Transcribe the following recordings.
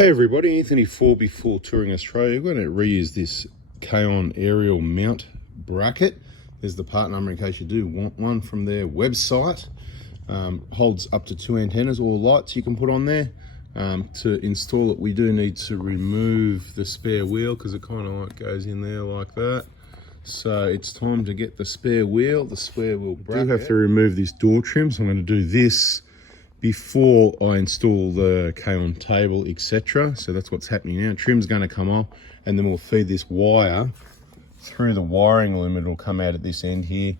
Hey everybody, Anthony 4x4 touring Australia. We're going to reuse this KAON aerial mount bracket. There's the part number in case you do want one from their website. Holds up to 2 antennas or lights you can put on there. To install it, we do need to remove the spare wheel because it kind of like goes in there like that. So it's time to get the spare wheel bracket. I do have to remove this door trim, so I'm going to do this before I install the KAON table, etc. So that's what's happening now. Trim's going to come off, and then we'll feed this wire through the wiring loom. It'll come out at this end here.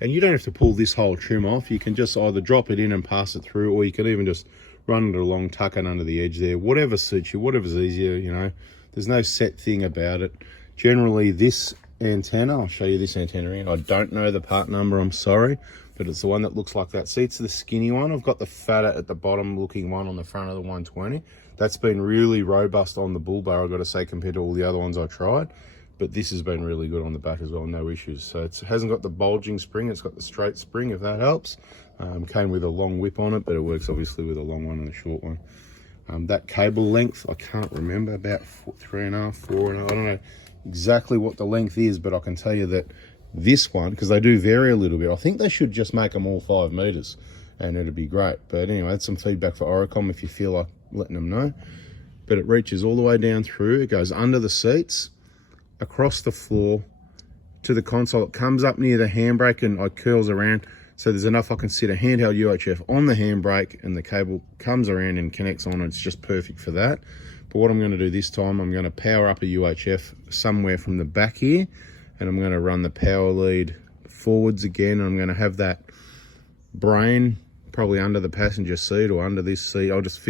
And you don't have to pull this whole trim off. You can just either drop it in and pass it through, or you can even just run it along, tuck it under the edge there. Whatever suits you, whatever's easier, you know. There's no set thing about it. Generally, this antenna, I'll show you this antenna here. I don't know the part number, I'm sorry, but it's the one that looks like that. See, it's the skinny one. I've got the fatter at the bottom looking one on the front of the 120. That's been really robust on the bull bar, I've got to say, compared to all the other ones I tried. But this has been really good on the back as well, no issues. So it hasn't got the bulging spring, it's got the straight spring, if that helps. Came with a long whip on it, but it works obviously with a long one and a short one. That cable length, I can't remember, about 3.5, 4, I don't know exactly what the length is, but I can tell you that this one, because they do vary a little bit, I think they should just make them all 5 meters and it'd be great. But anyway, that's some feedback for Oricom if you feel like letting them know. But it reaches all the way down through, it goes under the seats, across the floor to the console. It comes up near the handbrake and it curls around, so there's enough I can sit a handheld UHF on the handbrake, and the cable comes around and connects on. It's just perfect for that. But what I'm going to do this time, I'm going to power up a UHF somewhere from the back here, and I'm going to run the power lead forwards again. I'm going to have that brain probably under the passenger seat or under this seat. I'll just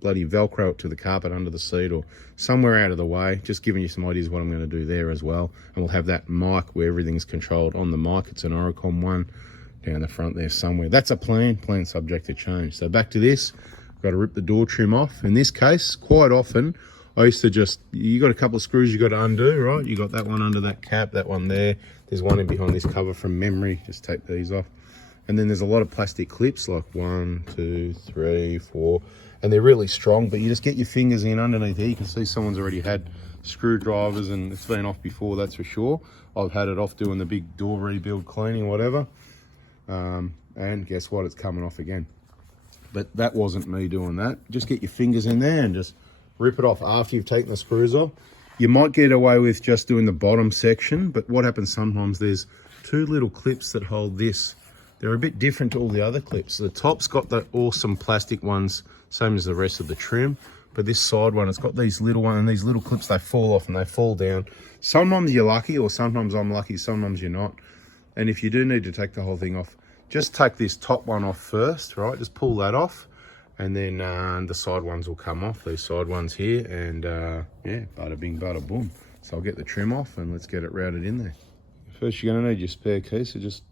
bloody Velcro it to the carpet under the seat or somewhere out of the way. Just giving you some ideas what I'm going to do there as well. And we'll have that mic where everything's controlled on the mic. It's an Oricom one down the front there somewhere. That's a plan subject to change. So back to this. Got to rip the door trim off. In this case, quite often, I used to just, you got a couple of screws you got to undo, right? You got that one under that cap, that one there. There's one in behind this cover from memory. Just take these off. And then there's a lot of plastic clips, like 1, 2, 3, 4, and they're really strong, but you just get your fingers in underneath here. You can see someone's already had screwdrivers and it's been off before, that's for sure. I've had it off doing the big door rebuild cleaning, whatever. And guess what? It's coming off again. But that wasn't me doing that. Just get your fingers in there and just rip it off after you've taken the screws off. You might get away with just doing the bottom section, but what happens sometimes, there's 2 little clips that hold this. They're a bit different to all the other clips. The top's got the awesome plastic ones, same as the rest of the trim, but this side one, it's got these little ones, and these little clips, they fall off and they fall down. Sometimes you're lucky, or sometimes I'm lucky, sometimes you're not. And if you do need to take the whole thing off, just take this top one off first, right? Just pull that off, and then the side ones will come off, these side ones here, and yeah, bada bing, bada boom. So I'll get the trim off and let's get it routed in there. First, you're gonna need your spare key, so just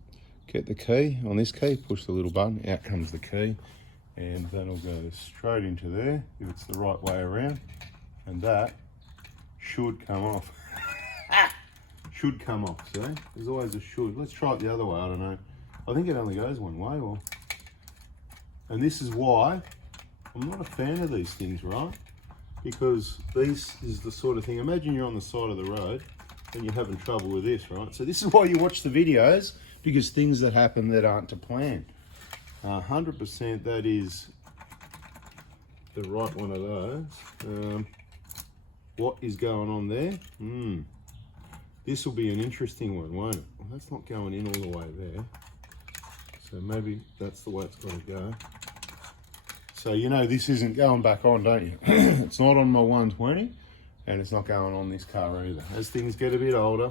get the key on this key, push the little button, out comes the key, and that'll go straight into there if it's the right way around, and that should come off. Should come off, see? There's always a should. Let's try it the other way, I don't know. I think it only goes one way, or... And this is why I'm not a fan of these things, right? Because this is the sort of thing, imagine you're on the side of the road and you're having trouble with this, right? So this is why you watch the videos, because things that happen that aren't to plan. 100% that is the right one of those. What is going on there? This will be an interesting one, won't it? Well, that's not going in all the way there. So maybe that's the way it's got to go. So you know this isn't going back on, don't you? It's not on my 120, and it's not going on this car either. As things get a bit older.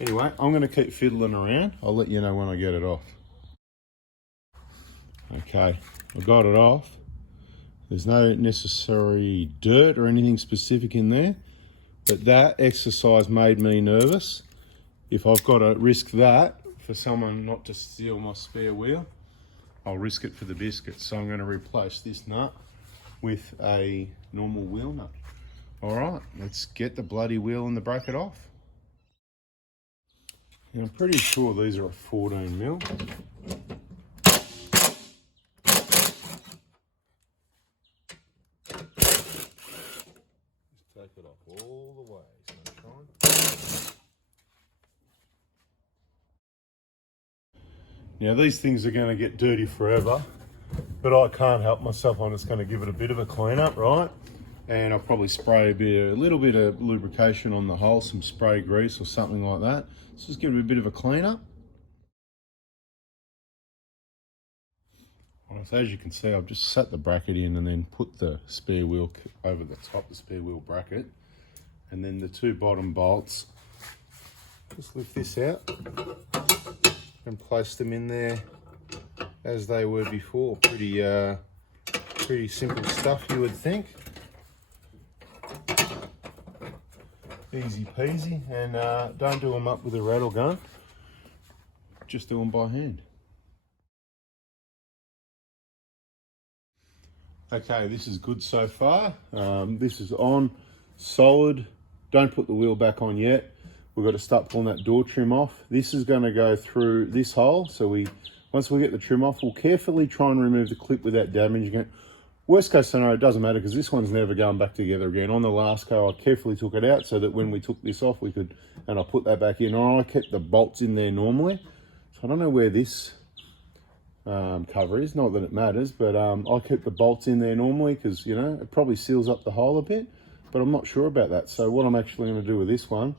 Anyway, I'm going to keep fiddling around. I'll let you know when I get it off. Okay, I got it off. There's no necessary dirt or anything specific in there, but that exercise made me nervous. If I've got to risk that for someone not to steal my spare wheel, I'll risk it for the biscuits. So I'm going to replace this nut with a normal wheel nut. All right, let's get the bloody wheel and the bracket off. And I'm pretty sure these are a 14 mil. lock all the way, sunshine. Now these things are going to get dirty forever, but I can't help myself. I'm just going to give it a bit of a clean up, right? And I'll probably spray a little bit of lubrication on the hole, some spray grease or something like that. So just give it a bit of a clean up. So as you can see, I've just set the bracket in and then put the spare wheel over the top of the spare wheel bracket. And then the two bottom bolts, just lift this out and place them in there as they were before. Pretty simple stuff, you would think. Easy peasy, and don't do them up with a rattle gun, just do them by hand. Okay, this is good so far. This is on solid. Don't put the wheel back on yet. We've got to start pulling that door trim off. This is going to go through this hole. So once we get the trim off, we'll carefully try and remove the clip without damaging it. Worst case scenario, it doesn't matter because this one's never going back together again. On the last car, I carefully took it out so that when we took this off, we could, and I put that back in. Or I kept the bolts in there normally. So I don't know where this cover is, not that it matters, but I keep the bolts in there normally because, you know, it probably seals up the hole a bit, but I'm not sure about that. So what I'm actually going to do with this one,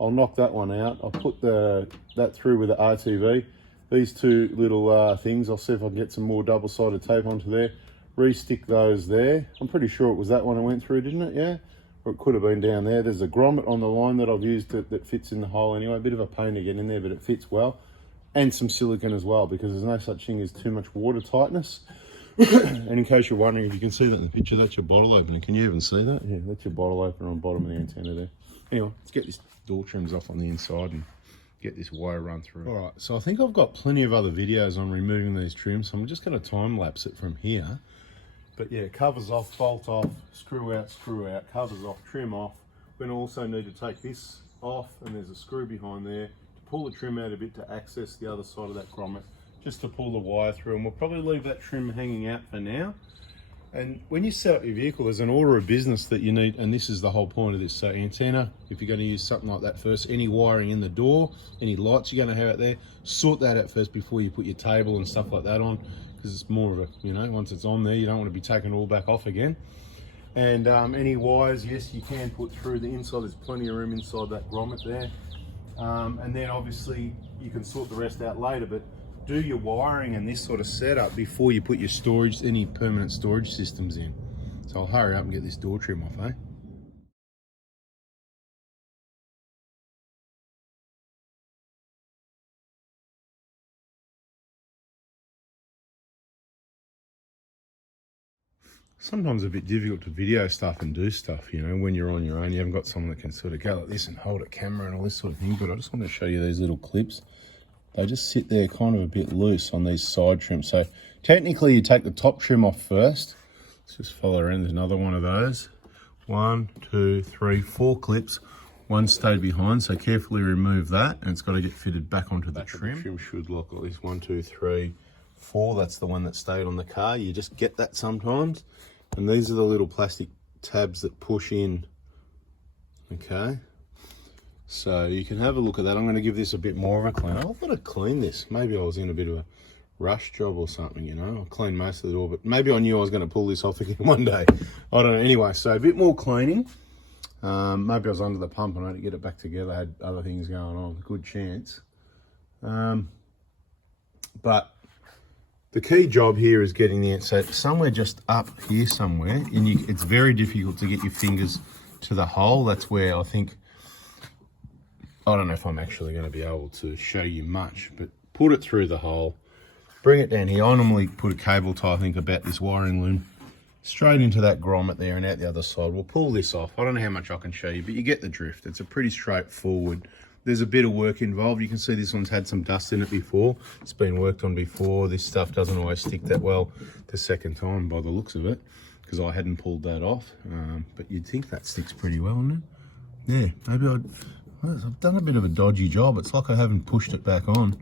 I'll knock that one out. I'll put that through with the RTV. These two little things, I'll see if I can get some more double-sided tape onto there, re-stick those there. I'm pretty sure it was that one I went through, didn't it? Yeah, or it could have been down there. There's a grommet on the line that I've used that fits in the hole anyway. A bit of a pain to get in there, but it fits well. And some silicone as well, because there's no such thing as too much water tightness. And in case you're wondering, if you can see that in the picture, that's your bottle opener. Can you even see that? Yeah, that's your bottle opener on the bottom of the antenna there. Anyway, let's get this door trims off on the inside and get this wire run through. All right, so I think I've got plenty of other videos on removing these trims, so I'm just going to time lapse it from here. But yeah, covers off, bolt off, screw out, covers off, trim off. We're going to also need to take this off, and there's a screw behind there. Pull the trim out a bit to access the other side of that grommet, just to pull the wire through, and we'll probably leave that trim hanging out for now. And when you set up your vehicle, there's an order of business that you need, and this is the whole point of this. So antenna, if you're going to use something like that first, any wiring in the door, any lights you're going to have out there, sort that out first before you put your table and stuff like that on, because it's more of a, you know, once it's on there, you don't want to be taking it all back off again. And any wires, yes, you can put through the inside. There's plenty of room inside that grommet there. And then obviously you can sort the rest out later, but do your wiring and this sort of setup before you put your storage, any permanent storage systems in. So I'll hurry up and get this door trim off, eh? Sometimes a bit difficult to video stuff and do stuff, you know, when you're on your own. You haven't got someone that can sort of go like this and hold a camera and all this sort of thing. But I just want to show you these little clips. They just sit there kind of a bit loose on these side trims. So technically you take the top trim off first. Let's just follow around. There's another one of those. 1, 2, 3, 4 clips. One stayed behind, so carefully remove that, and it's got to get fitted back onto the trim. The trim should lock at least 1, 2, 3, 4. That's the one that stayed on the car. You just get that sometimes. And these are the little plastic tabs that push in. Okay. So you can have a look at that. I'm going to give this a bit more of a clean. I've got to clean this. Maybe I was in a bit of a rush job or something, you know. I'll clean most of the door, but maybe I knew I was going to pull this off again one day. I don't know. Anyway, so a bit more cleaning. Maybe I was under the pump and I had to get it back together. I had other things going on. Good chance. But the key job here is getting the, so somewhere just up here somewhere, and it's very difficult to get your fingers to the hole. That's where I think, I don't know if I'm actually going to be able to show you much, but put it through the hole, bring it down here. I normally put a cable tie, I think, about this wiring loom, straight into that grommet there and out the other side. We'll pull this off. I don't know how much I can show you, but you get the drift. It's a pretty straightforward. There's a bit of work involved. You can see this one's had some dust in it before. It's been worked on before. This stuff doesn't always stick that well the second time by the looks of it, because I hadn't pulled that off. But you'd think that sticks pretty well, wouldn't it? Yeah, I've done a bit of a dodgy job. It's like I haven't pushed it back on.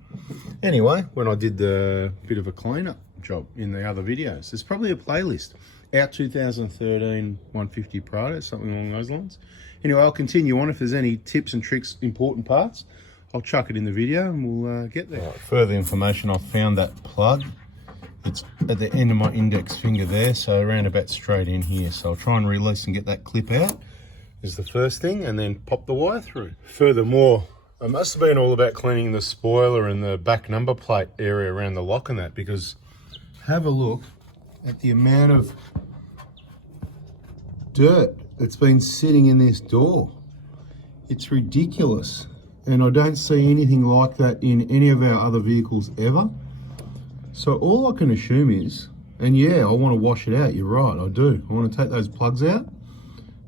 Anyway, when I did the bit of a cleanup job in the other videos, there's probably a playlist. Out 2013 150 Prado, something along those lines. Anyway, I'll continue on. If there's any tips and tricks, important parts, I'll chuck it in the video and we'll get there. Right, further information, I've found that plug. It's at the end of my index finger there, so around about straight in here. So I'll try and release and get that clip out. Is the first thing, and then pop the wire through. Furthermore, it must have been all about cleaning the spoiler and the back number plate area around the lock and that, because have a look at the amount of dirt that's been sitting in this door. It's ridiculous, and I don't see anything like that in any of our other vehicles ever. So all I can assume is, and yeah, I want to wash it out, you're right, I do. I want to take those plugs out.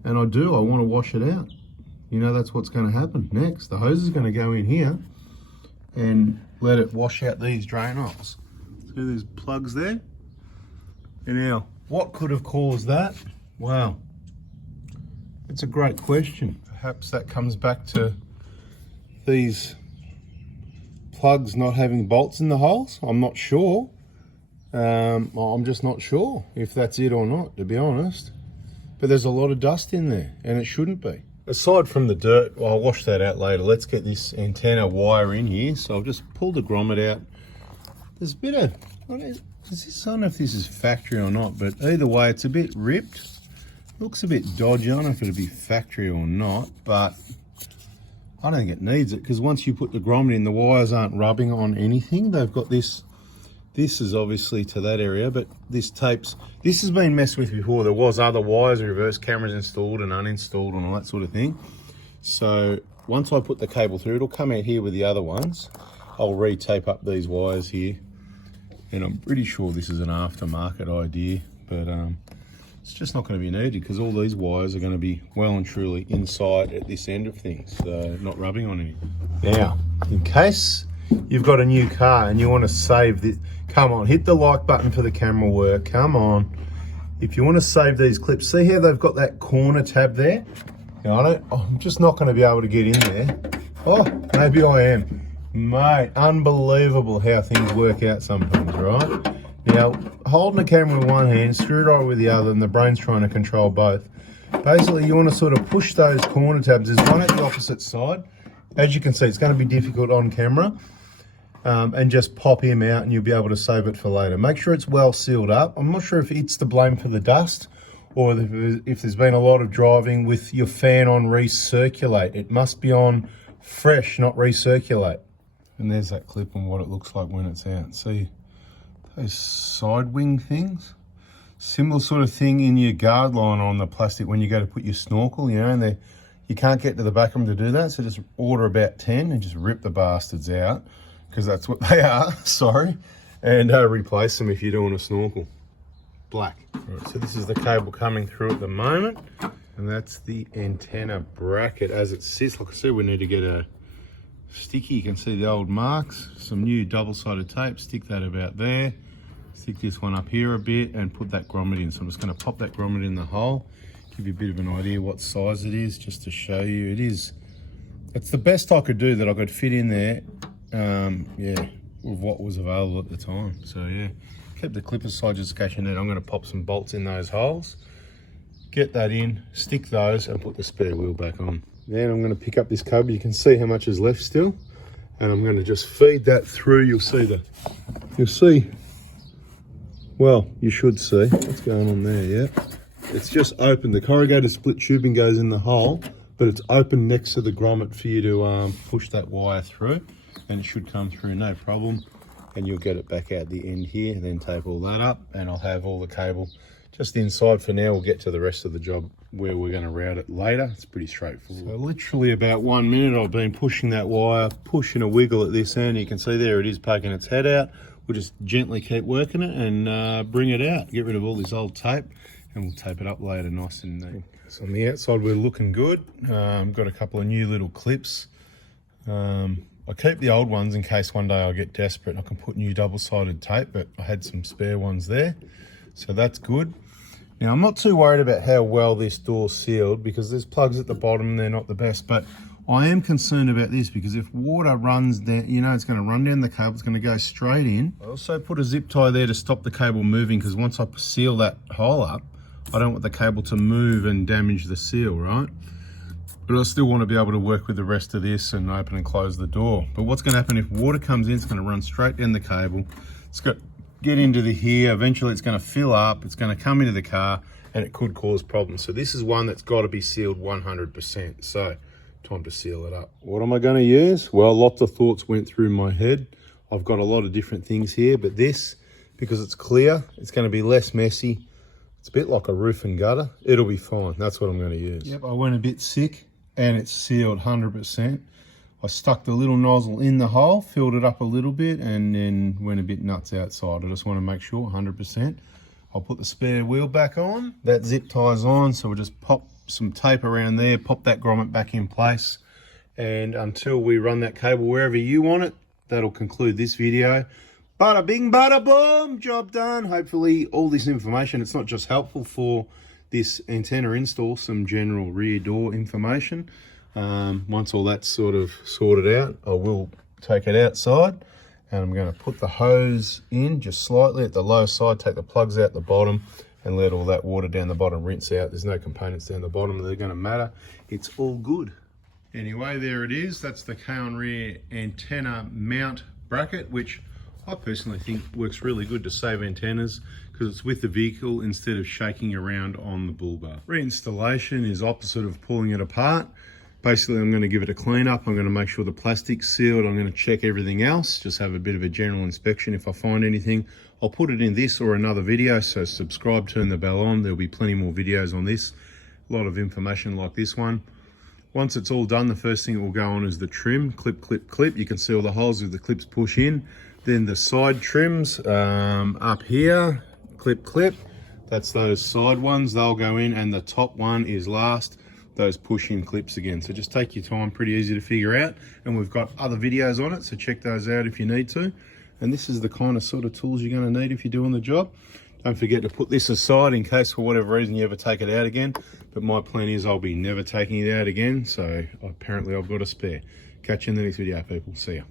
And I want to wash it out. You know, that's what's going to happen next. The hose is going to go in here and let it wash out these drain holes. See there's plugs there? And now, what could have caused that? Wow. It's a great question. Perhaps that comes back to these plugs not having bolts in the holes. I'm not sure. I'm just not sure if that's it or not, to be honest. But there's a lot of dust in there, and it shouldn't be. Aside from the dirt, well, I'll wash that out later. Let's get this antenna wire in here. So I've just pulled the grommet out. There's a bit of, I don't know if this is factory or not, but either way, it's a bit ripped. Looks a bit dodgy. I don't know if it'll be factory or not, but I don't think it needs it, because once you put the grommet in, the wires aren't rubbing on anything. They've got this. This is obviously to that area, but this has been messed with before. There was other wires, reverse cameras installed and uninstalled and all that sort of thing. So once I put the cable through, it'll come out here with the other ones. I'll re-tape up these wires here. And I'm pretty sure this is an aftermarket idea, but it's just not going to be needed, because all these wires are going to be well and truly inside at this end of things, so not rubbing on anything. Now, in case you've got a new car and you want to save this, come on, hit the like button for the camera work, come on. If you want to save these clips, see how they've got that corner tab there? I'm just not going to be able to get in there. Oh, maybe I am. Mate, unbelievable how things work out sometimes, right? Now, holding the camera with one hand, screwdriver with the other, and the brain's trying to control both. Basically, you want to sort of push those corner tabs. There's one at the opposite side. As you can see, it's going to be difficult on camera. And just pop him out and you'll be able to save it for later. Make sure it's well sealed up. I'm not sure if it's to blame for the dust, or if there's been a lot of driving with your fan on recirculate. It must be on fresh, not recirculate. And there's that clip on what it looks like when it's out. See those side wing things? Similar sort of thing in your guard line on the plastic when you go to put your snorkel, you know, and you can't get to the back of them to do that. So just order about 10 and just rip the bastards out, because that's what they are, sorry, and replace them if you're doing a snorkel. Black. Right, so this is the cable coming through at the moment, and that's the antenna bracket as it sits. Like I said, we need to get a sticky. You can see the old marks, some new double-sided tape, stick that about there, stick this one up here a bit, and put that grommet in. So I'm just going to pop that grommet in the hole, give you a bit of an idea what size it is, just to show you. It's the best I could do that I could fit in there. Yeah, with what was available at the time. So yeah, kept the clip aside just in case you need. I'm going to pop some bolts in those holes, get that in, stick those, and put the spare wheel back on. Then I'm going to pick up this cable. You can see how much is left still, and I'm going to just feed that through. You'll see, well, you should see what's going on there. Yeah, it's just open. The corrugated split tubing goes in the hole, but it's open next to the grommet for you to push that wire through. And it should come through no problem, and you'll get it back out the end here, and then tape all that up, and I'll have all the cable just inside for now. We'll get to the rest of the job where we're going to route it later. It's pretty straightforward. So literally about 1 minute I've been pushing that wire, pushing a wiggle at this end. You can see there it is poking its head out. We'll just gently keep working it and bring it out, get rid of all this old tape, and we'll tape it up later nice and neat. So on the outside we're looking good. Got a couple of new little clips. I keep the old ones in case one day I get desperate and I can put new double-sided tape, but I had some spare ones there, so that's good. Now, I'm not too worried about how well this door's sealed, because there's plugs at the bottom and they're not the best, but I am concerned about this because if water runs down, you know, it's going to run down the cable, it's going to go straight in. I also put a zip tie there to stop the cable moving, because once I seal that hole up, I don't want the cable to move and damage the seal, right? But I still want to be able to work with the rest of this and open and close the door. But what's going to happen if water comes in, it's going to run straight down the cable. It's going to get into the here. Eventually it's going to fill up. It's going to come into the car and it could cause problems. So this is one that's got to be sealed 100%. So time to seal it up. What am I going to use? Well, lots of thoughts went through my head. I've got a lot of different things here, but this, because it's clear, it's going to be less messy. It's a bit like a roof and gutter. It'll be fine. That's what I'm going to use. Yep, I went a bit sick and it's sealed 100%. I stuck the little nozzle in the hole, filled it up a little bit, and then went a bit nuts outside. I just want to make sure 100%. I'll put the spare wheel back on. That zip ties on, so we'll just pop some tape around there, pop that grommet back in place, and until we run that cable wherever you want it, that'll conclude this video. Bada bing, bada boom, job done. Hopefully all this information, it's not just helpful for this antenna install, some general rear door information. Once all that's sort of sorted out, I will take it outside and I'm going to put the hose in just slightly at the low side, take the plugs out the bottom, and let all that water down the bottom rinse out. There's no components down the bottom that are going to matter. It's all good. Anyway, there it is. That's the KAON rear antenna mount bracket, which I personally think works really good to save antennas because it's with the vehicle instead of shaking around on the bull bar. Reinstallation is opposite of pulling it apart. Basically, I'm going to give it a clean up. I'm going to make sure the plastic's sealed. I'm going to check everything else, just have a bit of a general inspection. If I find anything, I'll put it in this or another video. So subscribe, turn the bell on. There'll be plenty more videos on this. A lot of information like this one. Once it's all done, the first thing that will go on is the trim. Clip, clip, clip. You can see all the holes with the clips push in. Then the side trims up here. Clip, clip. That's those side ones. They'll go in, and the top one is last. Those push-in clips again. So just take your time, pretty easy to figure out. And we've got other videos on it, so check those out if you need to. And this is the kind of sort of tools you're going to need if you're doing the job. Don't forget to put this aside in case for whatever reason you ever take it out again. But my plan is I'll be never taking it out again, so apparently I've got a spare. Catch you in the next video, people. See ya.